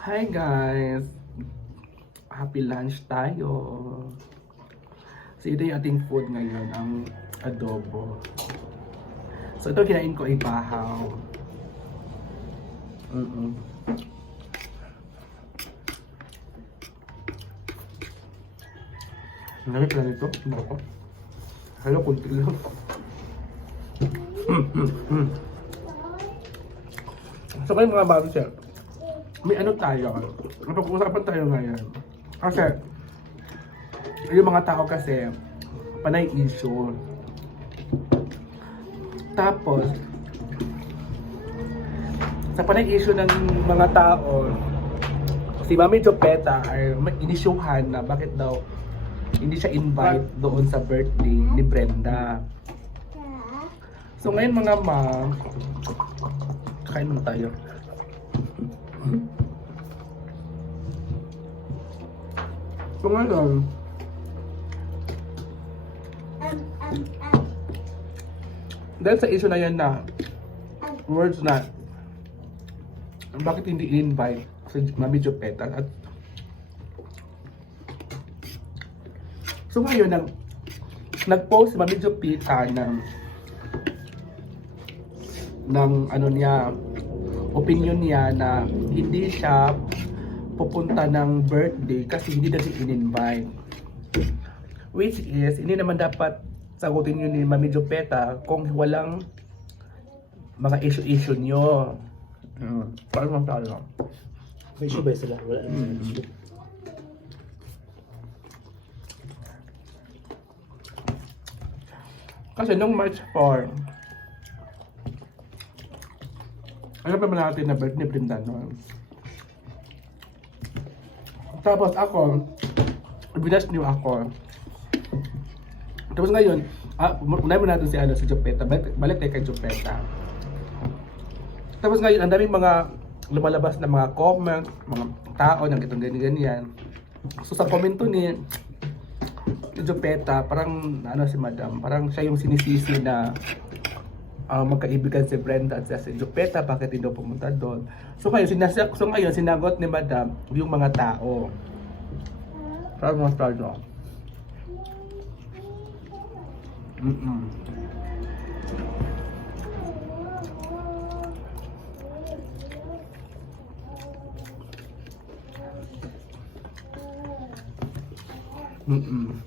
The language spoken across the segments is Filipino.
Hi guys! Happy lunch tayo! So ito yung ating food ngayon, ang adobo. So ito kinain ko ay bahaw. Mm-mm. Ang dami pala nito. Ano ako? Hala, kunti lang. Mm, mm, mm. So kayo mga bago sir, may ano tayo, may pag-uusapan tayo ngayon. Kasi, yung mga tao kasi, panay issue. Tapos, sa panay issue ng mga tao, si Mami Jopeta ay inisyuhan na bakit daw hindi siya invite doon sa birthday ni Brenda. So ngayon mga ma'am, kain muna tayo. So ngayon, dahil sa issue na yan na words na bakit hindi invite si Mami Jopeta at So ngayon, nag, nag-post si Mami Jopita ng ng ano niya, opinion niya na hindi siya pupunta ng birthday kasi hindi na siya in-invite. Which is, hindi naman dapat sagutin yun ni Mami Jopeta kung walang mga issue-issue nyo. Mm. Man tayo? May issue ba sila? Wala Mm. issue. Kasi nung March 4, alam ba natin na birthday ni Brenda noon? Tapos ako, binas niyo ako. Tapos ngayon, ah, unahin mo natin si, ano, si Jopeta. Balik, balik tayo kay Jopeta. Tapos ngayon, ang daming mga lumalabas na mga comment, mga tao ng itong ganyan-ganyan. So sa komento ni Jopeta, parang ano si Madam, parang siya yung sinisisi na ah, magkaibigan si Brenda at si Jopeta, bakit hindi pumunta doon. So ngayon, sinasyak, so ngayon, sinagot ni Madam yung mga tao. Parang mga tao, no? Mm-mm.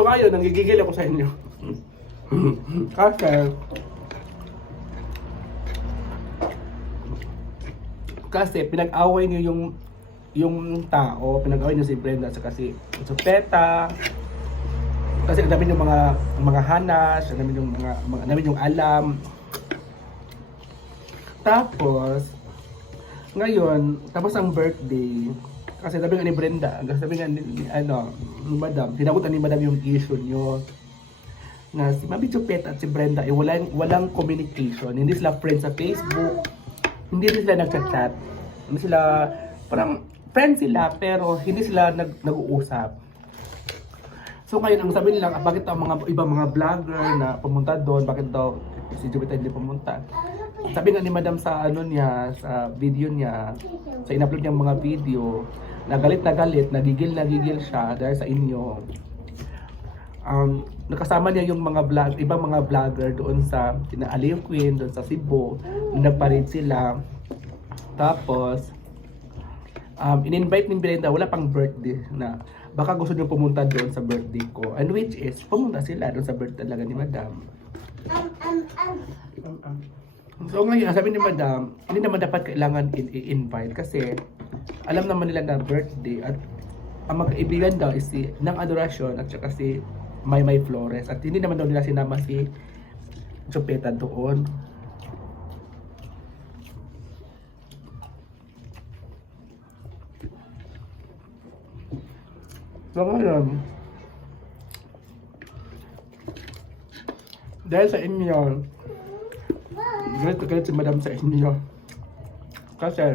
So ngayon, nanggigigil ako sa inyo. Kasi, kasi pinag-away niyo yung yung tao, pinag-away niyo si Brenda at saka si Sopeta. Kasi ang dami yung mga mga hanas, ang dami yung mga, mga dami yung alam. Tapos, ngayon, tapos ang birthday, kasi sabi nga ni Brenda, sabi nga ni, ni- ano, ni Madam, sinagutan ni Madam yung issue nyo na si Mami Chupet at si Brenda ay walang, walang communication. Hindi sila friends sa Facebook, hindi sila nagchat-chat. Hindi sila, parang friends sila pero hindi sila nag, nag-uusap. So ngayon, ang sabi nila, ah, bakit ang mga ibang mga vlogger na pumunta doon, bakit daw si Jupiter hindi pumunta? Sabi nga ni Madam sa ano niya, sa video niya, sa in-upload niyang mga video, na galit na galit, nagigil nagigil siya dahil sa inyo. Um, nakasama niya yung mga vlog, ibang mga vlogger doon sa Aliw Queen, doon sa Cebu, nagparid sila. Tapos, um, in-invite ni Brenda, wala pang birthday na baka gusto niyo pumunta doon sa birthday ko. And which is, pumunta sila doon sa birthday talaga ni Madam. So ngayon, sabi ni Madam, hindi naman dapat kailangan i-invite kasi alam naman nila na birthday at ang magkaibigan daw is si ng adorasyon at saka si Maymay Flores at hindi naman daw nila sinama si Chopeta doon. So ngayon, dahil sa inyo, galit na galit si madam sa inyo. Kasi,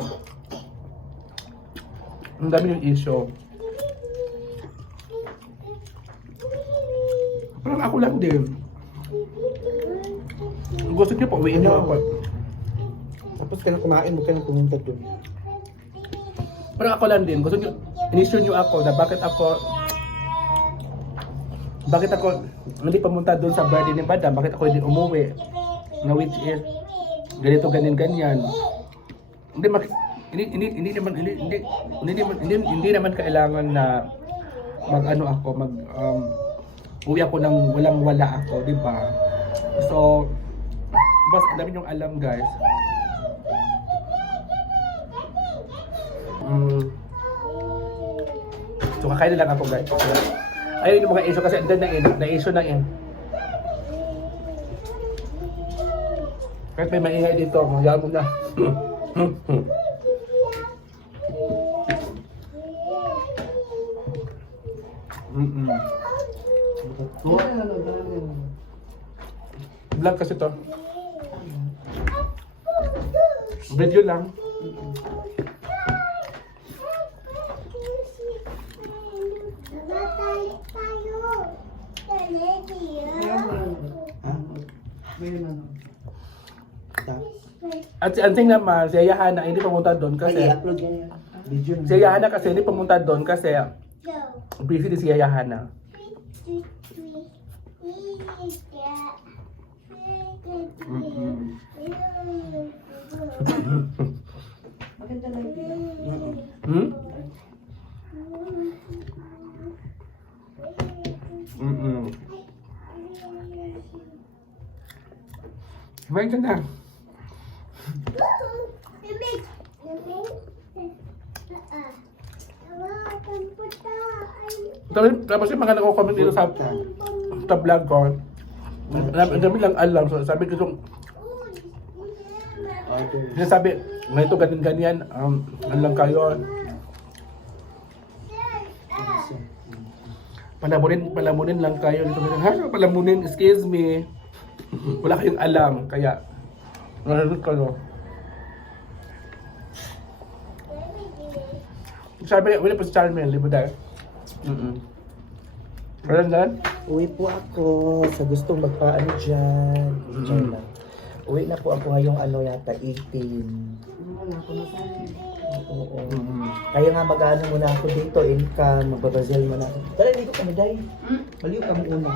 ang dami yung issue. Parang ako lang din. Gusto niyo pa, uwiin niyo ako. Tapos ka na kumain, huwag ka na pumunta doon. Pero ako lang din, gusto nyo, inisyo nyo ako na bakit ako, bakit ako hindi pumunta doon sa birthday ni Madam, bakit ako hindi umuwi, na which is, ganito, ganyan, ganyan. Hindi, mak- hindi, hindi, hindi naman, hindi, hindi, hindi, hindi, hindi naman kailangan na mag ano ako, mag, um, uwi ako ng walang wala ako, di ba? So, bas, ang dami yung alam guys. Mm. So kakain na lang ako guys. Ayun yung mga issue kasi andun na yun. Na-issue na yun. Kahit may maingay dito, hayaan mo na. Mm-mm. Vlog kasi to. Video lang. At si Ansing naman, si Ayahana hindi pumunta doon kasi si Ayahana kasi hindi pumunta doon kasi busy din si Ayahana. Maganda lang yun. Hmm? Mm-mm. Kumain ka na. Tapos, tapos yung mga nako-comment dito sa, sa vlog ko, dami lang alam. So, sabi ko yung, sinasabi, ganito, ganyan, ganyan, um, ano lang kayo, palamunin, palamunin lang kayo. Dito, ha, palamunin, excuse me. Wala kayong alam, kaya, nanonood kayo. Sabi, wala pa si Charmel, di ba dahil? Mm-mm. Wala na? Uwi po ako sa gustong magpaano dyan. Mm. Diyan lang. Uwi na po ako ngayong ano yata, 18. Wala ko na sana. Oo. Mm-mm. Kaya nga mag-ano muna ako dito, income, magbabazil muna ako. Tara, ligo kami, Day. Hmm? Maliw ka mo una.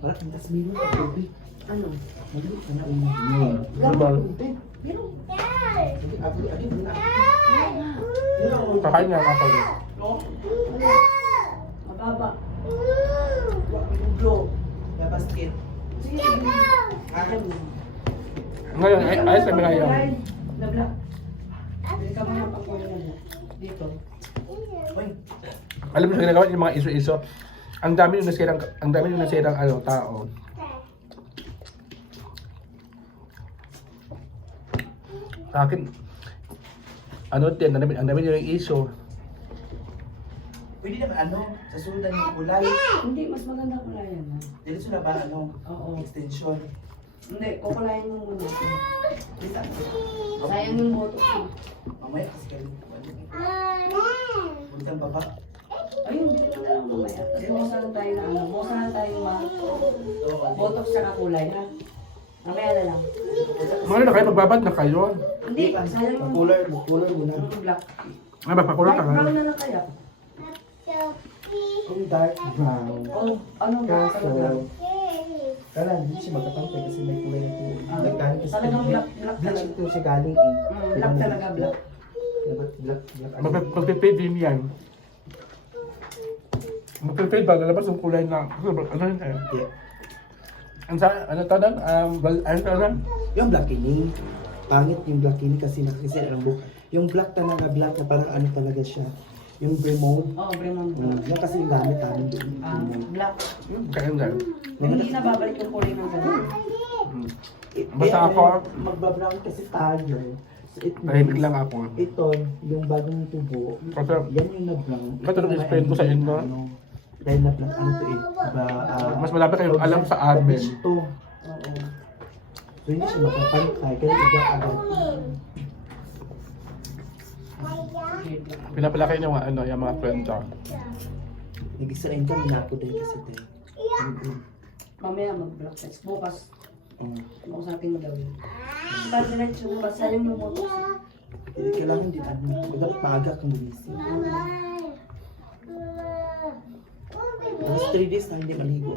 Para kang tas milo ka, baby. Ano? Maliw ka na una. Mm. Diba? Pero, Kakain nga ako. mababa. Mo yung blow. Na basket. Sige, Ngayon, ay, ayos kami ngayon. Labla. Bili ka mga pakulo na Dito. Uy, Alam mo sa ginagawa yung mga iso-iso. Ang dami yung nasirang, ang dami yung nasirang ano, tao. Sa akin, ano din, ang dami, ang dami yung issue. pwede naman ano, sa sundan ng kulay. Hindi, mas maganda kulayan ha. Dito sila ba ano, Oo. extension. Hindi, kukulayan mo muna. ito. Dito. Sayang yung boto ko. Mamaya kasi kayo. Ano? Buntang baba. Ayun, dito na lang mamaya. Tapos bukas na lang tayo na ano. Bukas na lang tayo ma botox sa kulay ha. Mamaya na lang. Mga na kayo, magbabad na kayo. Hindi, sayang yung Mag-color, mag-color muna. yung black. Ay, magpakulot ka Dark brown na lang kaya. Kung dark brown. Oh, ano ba talaga? Kaso, kala hindi siya magkapantay kasi may kulay na ito. Ah, Naggaling kasi. talagang black, black Black talaga. ito siya galing eh. Mm, black talaga, black. Dapat black, black. ano. Magpe- Magpe-fade din yan. Magpe-fade ba? Lalabas yung kulay na, ano ano yun eh? Ang sa, ano tawag? Um, bal- ano tawag? Yung black ini, pangit yung black ini kasi nakakisir ang buhok. Yung black talaga, black na parang ano talaga siya. Yung Bremo. Oo, Bremont Mm, yan kasi yung gamit namin doon. Ah, black. Kaya nga. Hindi na babalik yung kulay ng ganun. Mm. Basta ako- Magbabrown kasi tayo. So it Tahimik lang ako. Ito, yung bagong tubo, Kasi, yan yung nag-brown. Ito yung explain ko sa inyo. Ano, dahil na black, ano to eh, ba, ah, mas malapit kayong alam sa amin. Ito. Siya makapantay, kaya iba agad. Okay, black. Pinapalaki niyo mga ano, yung mga friend ko. Nag-isa rin kami na ako din kasi tayo. Mamaya mag-black text. Bukas. Kausapin mo daw yun. Pag diretso, pasalim mo mo. Eh, kailangan din ano. Dapat maaga kang gumising. Tapos 3 days na hindi maligo.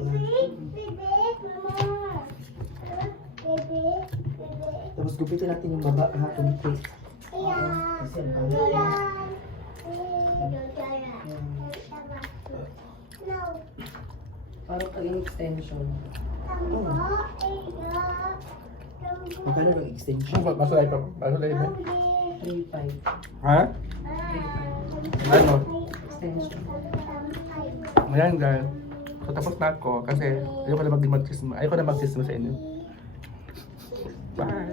Tapos gupitin natin yung baba ha, kumipit. Kasi ang pangit. Parang extension. Magkano ng extension? Ano ba? Masulay pa. Masulay ba? 3-5. Ha? Ano? Extension. Ayan guys. So tapos na ako kasi ayoko na mag-magchisma. Ayoko na magchisma sa inyo. Bye.